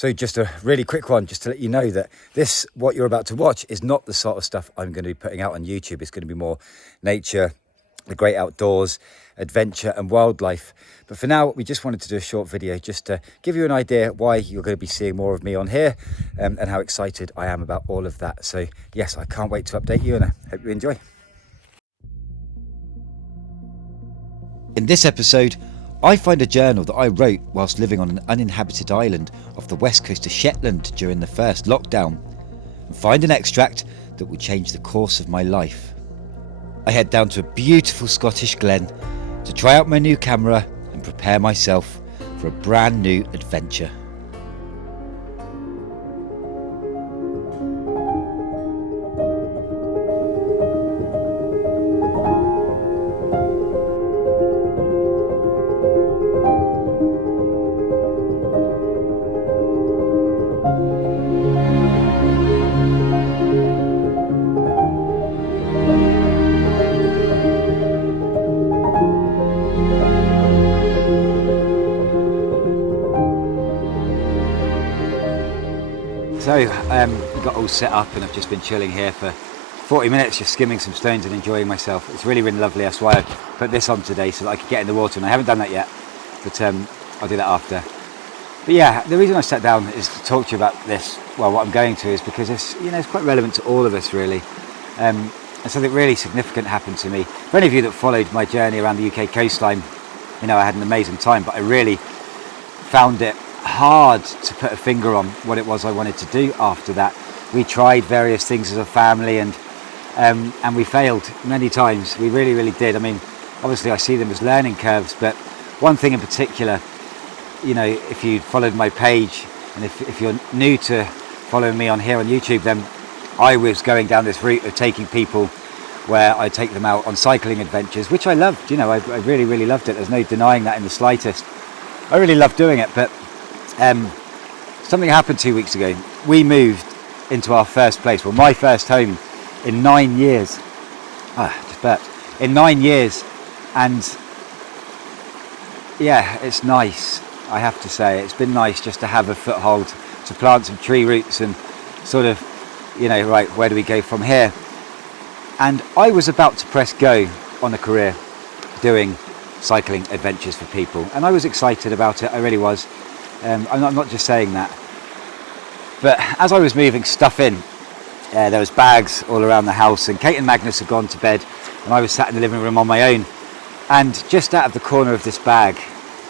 So just a really quick one, just to let you know that what you're about to watch is not the sort of stuff I'm going to be putting out on YouTube. It's going to be more nature, the great outdoors, adventure and wildlife. But for now, we just wanted to do a short video just to give you an idea why you're going to be seeing more of me on here, and how excited I am about all of that. So yes, I can't wait to update you, and I hope you enjoy. In this episode, I find a journal that I wrote whilst living on an uninhabited island off the west coast of Shetland during the first lockdown, and find an extract that will change the course of my life. I head down to a beautiful Scottish glen to try out my new camera and prepare myself for a brand new adventure. So we got all set up and I've just been chilling here for 40 minutes, just skimming some stones and enjoying myself. It's really, really lovely. That's why I put this on today, so that I could get in the water, and I haven't done that yet, but I'll do that after. But yeah, the reason I sat down is to talk to you about this, well, what I'm going to, is because it's, it's quite relevant to all of us really. And something really significant happened to me. For any of you that followed my journey around the UK coastline, I had an amazing time, but I really found it hard to put a finger on what it was I wanted to do after that. We tried various things as a family, and we failed many times. We really, really did. I mean, obviously I see them as learning curves, but one thing in particular, if you followed my page, and if you're new to following me on here on YouTube, then I was going down this route of taking people where I take them out on cycling adventures, which I loved. I really, really loved it. There's no denying that in the slightest. I really loved doing it, but something happened 2 weeks ago. We moved into our first place, well, my first home in 9 years. Just burped. In 9 years, and yeah, it's nice, I have to say. It's been nice just to have a foothold, to plant some tree roots and sort of, right, where do we go from here? And I was about to press go on a career doing cycling adventures for people, and I was excited about it. I really was. I'm not just saying that, but as I was moving stuff in, there was bags all around the house, and Kate and Magnus had gone to bed, and I was sat in the living room on my own, and just out of the corner of this bag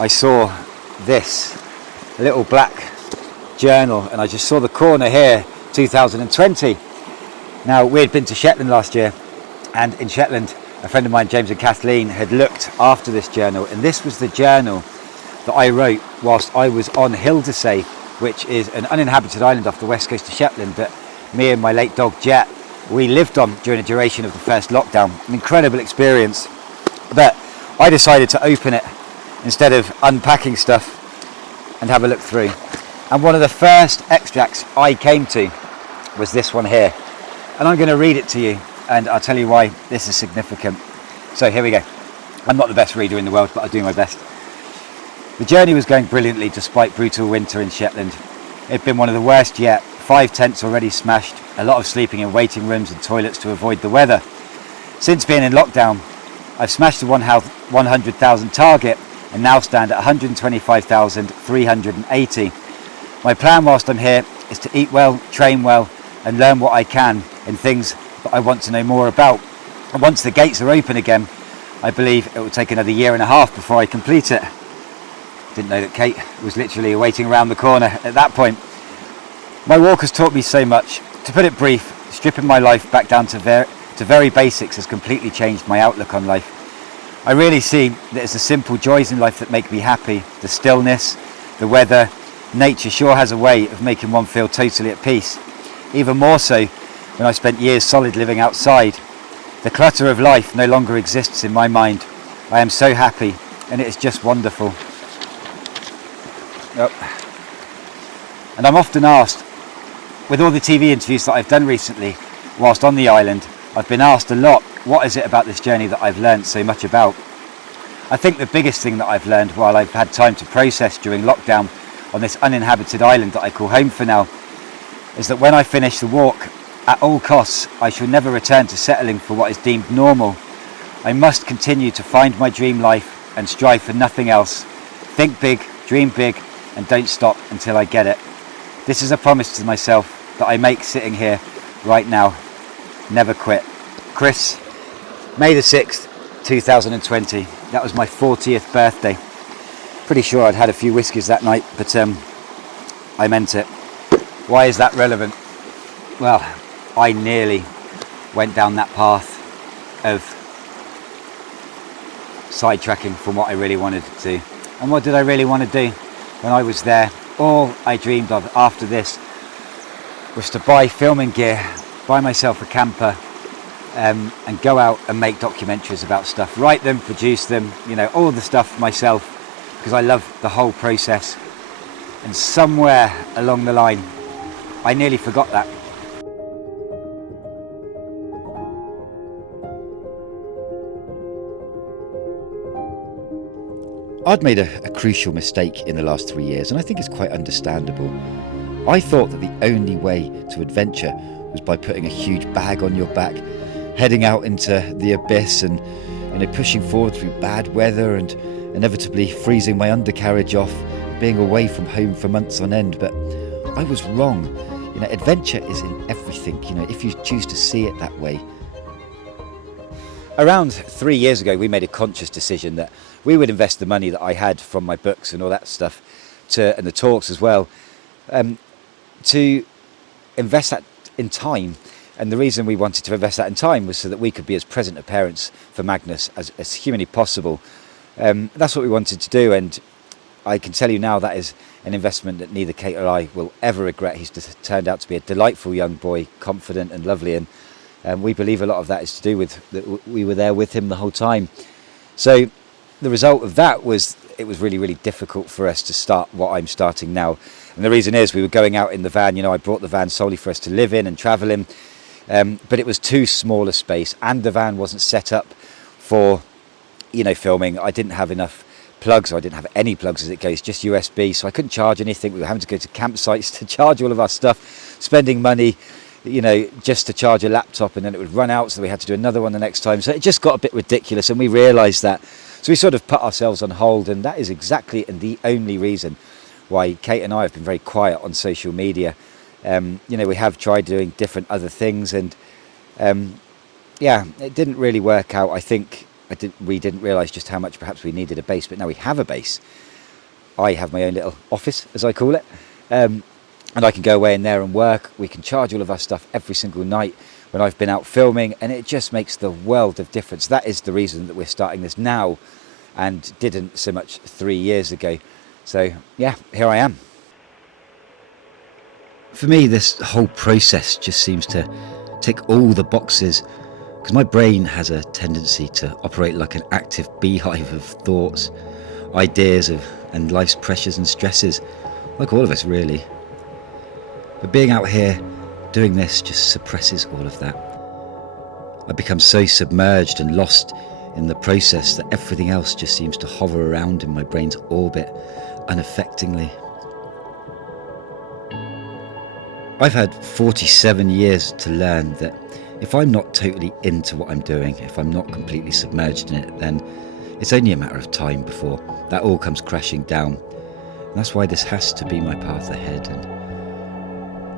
I saw this little black journal, and I just saw the corner here, 2020. Now, we had been to Shetland last year, and in Shetland a friend of mine, James and Kathleen, had looked after this journal, and this was the journal that I wrote whilst I was on Hildesay, which is an uninhabited island off the west coast of Shetland that me and my late dog Jet, we lived on during the duration of the first lockdown. An incredible experience, but I decided to open it instead of unpacking stuff and have a look through. And one of the first extracts I came to was this one here, and I'm going to read it to you, and I'll tell you why this is significant. So here we go. I'm not the best reader in the world, but I'll do my best. The journey was going brilliantly despite brutal winter in Shetland. It had been one of the worst yet. 5 tents already smashed, a lot of sleeping in waiting rooms and toilets to avoid the weather. Since being in lockdown, I've smashed the 100,000 target and now stand at 125,380. My plan whilst I'm here is to eat well, train well, and learn what I can in things that I want to know more about. And once the gates are open again, I believe it will take another 1.5 years before I complete it. Didn't know that Kate was literally waiting around the corner at that point. My walk has taught me so much. To put it brief, stripping my life back down to very basics has completely changed my outlook on life. I really see that it's the simple joys in life that make me happy. The stillness, the weather, nature sure has a way of making one feel totally at peace. Even more so when I spent years solid living outside. The clutter of life no longer exists in my mind. I am so happy, and it is just wonderful. Yep. And I'm often asked, with all the TV interviews that I've done recently whilst on the island, I've been asked a lot, what is it about this journey that I've learned so much about? I think the biggest thing that I've learned while I've had time to process during lockdown on this uninhabited island that I call home for now is that when I finish the walk, at all costs, I shall never return to settling for what is deemed normal. I must continue to find my dream life and strive for nothing else. Think big, dream big, and don't stop until I get it. This is a promise to myself that I make sitting here right now. Never quit. Chris, May the 6th, 2020. That was my 40th birthday. Pretty sure I'd had a few whiskies that night, but I meant it. Why is that relevant? Well, I nearly went down that path of sidetracking from what I really wanted to do. And what did I really want to do when I was there? All I dreamed of after this was to buy filming gear, buy myself a camper, and go out and make documentaries about stuff, write them, produce them, all the stuff myself, because I love the whole process. And somewhere along the line, I nearly forgot that. I'd made a crucial mistake in the last 3 years, and I think it's quite understandable. I thought that the only way to adventure was by putting a huge bag on your back, heading out into the abyss and pushing forward through bad weather and inevitably freezing my undercarriage off, being away from home for months on end. But I was wrong. Adventure is in everything, if you choose to see it that way. Around 3 years ago, we made a conscious decision that we would invest the money that I had from my books and all that stuff, and the talks as well, to invest that in time. And the reason we wanted to invest that in time was so that we could be as present a parents for Magnus as humanly possible. That's what we wanted to do, and I can tell you now that is an investment that neither Kate or I will ever regret. He's just turned out to be a delightful young boy, confident and lovely, and we believe a lot of that is to do with that we were there with him the whole time. So the result of that was it was really, really difficult for us to start what I'm starting now. And the reason is we were going out in the van. I brought the van solely for us to live in and travel in, but it was too small a space, and the van wasn't set up for filming. I didn't have enough plugs, or I didn't have any plugs as it goes, just USB, so I couldn't charge anything. We were having to go to campsites to charge all of our stuff, spending money just to charge a laptop, and then it would run out, so we had to do another one the next time. So it just got a bit ridiculous, and we realised that. So we sort of put ourselves on hold, and that is exactly and the only reason why Kate and I have been very quiet on social media. We have tried doing different other things, and it didn't really work out. I think we didn't realise just how much perhaps we needed a base, but now we have a base. I have my own little office, as I call it, and I can go away in there and work. We can charge all of our stuff every single night when I've been out filming, and it just makes the world of difference. That is the reason that we're starting this now and didn't so much 3 years ago. So yeah, here I am. For me, this whole process just seems to tick all the boxes, because my brain has a tendency to operate like an active beehive of thoughts, ideas and life's pressures and stresses, like all of us really. But being out here doing this just suppresses all of that. I become so submerged and lost in the process that everything else just seems to hover around in my brain's orbit unaffectingly. I've had 47 years to learn that if I'm not totally into what I'm doing, if I'm not completely submerged in it, then it's only a matter of time before that all comes crashing down. And that's why this has to be my path ahead, and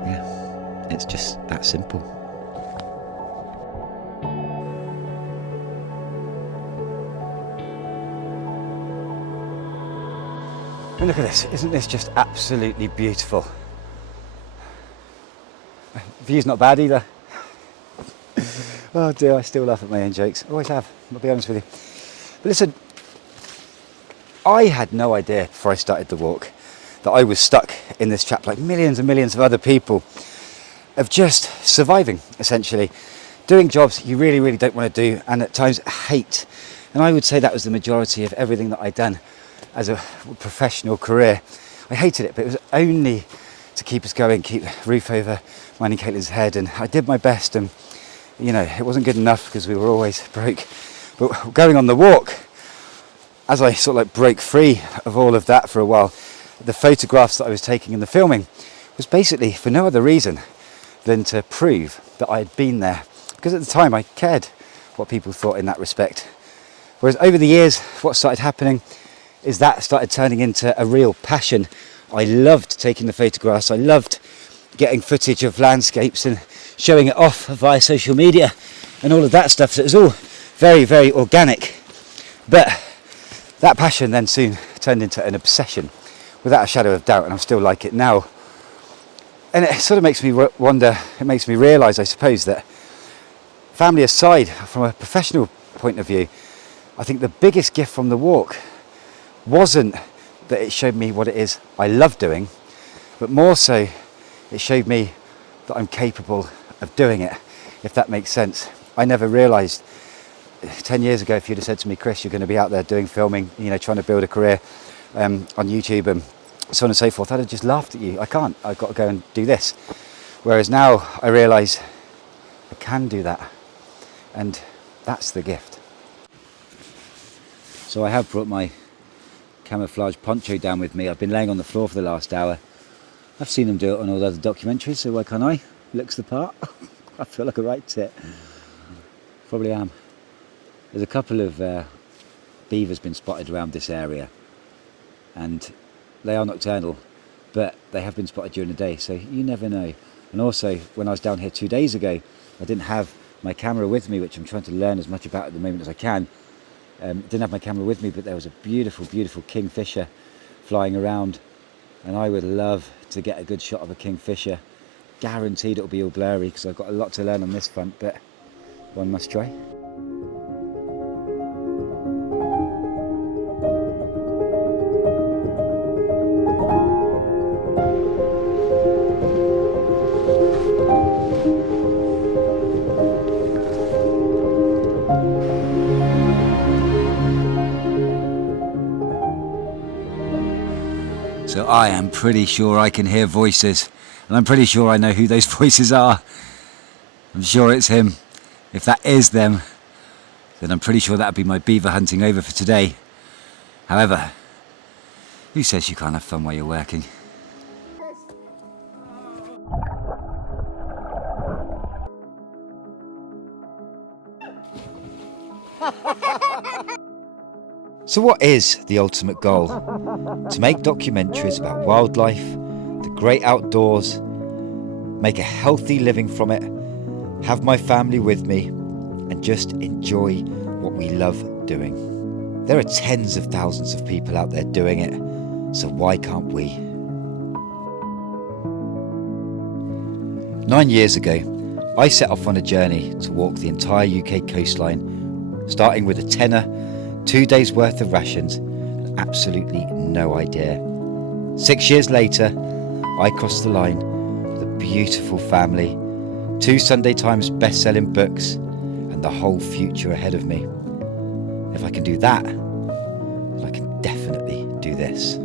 yeah, it's just that simple. And look at this, isn't this just absolutely beautiful? View's not bad either. Oh dear, I still laugh at my own jokes. Always have, I'll be honest with you. But listen, I had no idea before I started the walk that I was stuck in this trap like millions and millions of other people, of just surviving, essentially. Doing jobs you really, really don't want to do, and at times hate. And I would say that was the majority of everything that I'd done as a professional career. I hated it, but it was only to keep us going, keep the roof over mine and Caitlin's head, and I did my best, and it wasn't good enough because we were always broke. But going on the walk, as I sort of like broke free of all of that for a while, the photographs that I was taking and the filming was basically for no other reason than to prove that I had been there. Because at the time I cared what people thought in that respect. Whereas over the years, what started happening is that started turning into a real passion. I loved taking the photographs. I loved getting footage of landscapes and showing it off via social media and all of that stuff. So it was all very, very organic. But that passion then soon turned into an obsession, without a shadow of doubt, and I still like it now. And it sort of makes me wonder, it makes me realise, I suppose, that family aside, from a professional point of view, I think the biggest gift from the walk wasn't that it showed me what it is I love doing, but more so it showed me that I'm capable of doing it, if that makes sense. I never realised 10 years ago, if you'd have said to me, Chris, you're going to be out there doing filming, trying to build a career on YouTube and so on and so forth, I'd have just laughed at you. I can't, I've got to go and do this. Whereas now I realise I can do that, and that's the gift. So I have brought my camouflage poncho down with me. I've been laying on the floor for the last hour. I've seen them do it on all the other documentaries, so why can't I? Looks the part. I feel like a right tit. Probably am. There's a couple of beavers been spotted around this area, and they are nocturnal, but they have been spotted during the day, so you never know. And also, when I was down here 2 days ago, I didn't have my camera with me, which I'm trying to learn as much about at the moment as I can. Didn't have my camera with me, but there was a beautiful, beautiful kingfisher flying around, and I would love to get a good shot of a kingfisher. Guaranteed it'll be all blurry because I've got a lot to learn on this front, but one must try. So I am pretty sure I can hear voices, and I'm pretty sure I know who those voices are. I'm sure it's him. If that is them, then I'm pretty sure that'll be my beaver hunting over for today. However, who says you can't have fun while you're working? So what is the ultimate goal? To make documentaries about wildlife, the great outdoors, make a healthy living from it, have my family with me, and just enjoy what we love doing. There are tens of thousands of people out there doing it, so why can't we? 9 years ago, I set off on a journey to walk the entire UK coastline, starting with a tenner, 2 days worth of rations, and absolutely no idea. 6 years later, I crossed the line with a beautiful family, 2 Sunday Times best-selling books, and the whole future ahead of me. If I can do that, then I can definitely do this.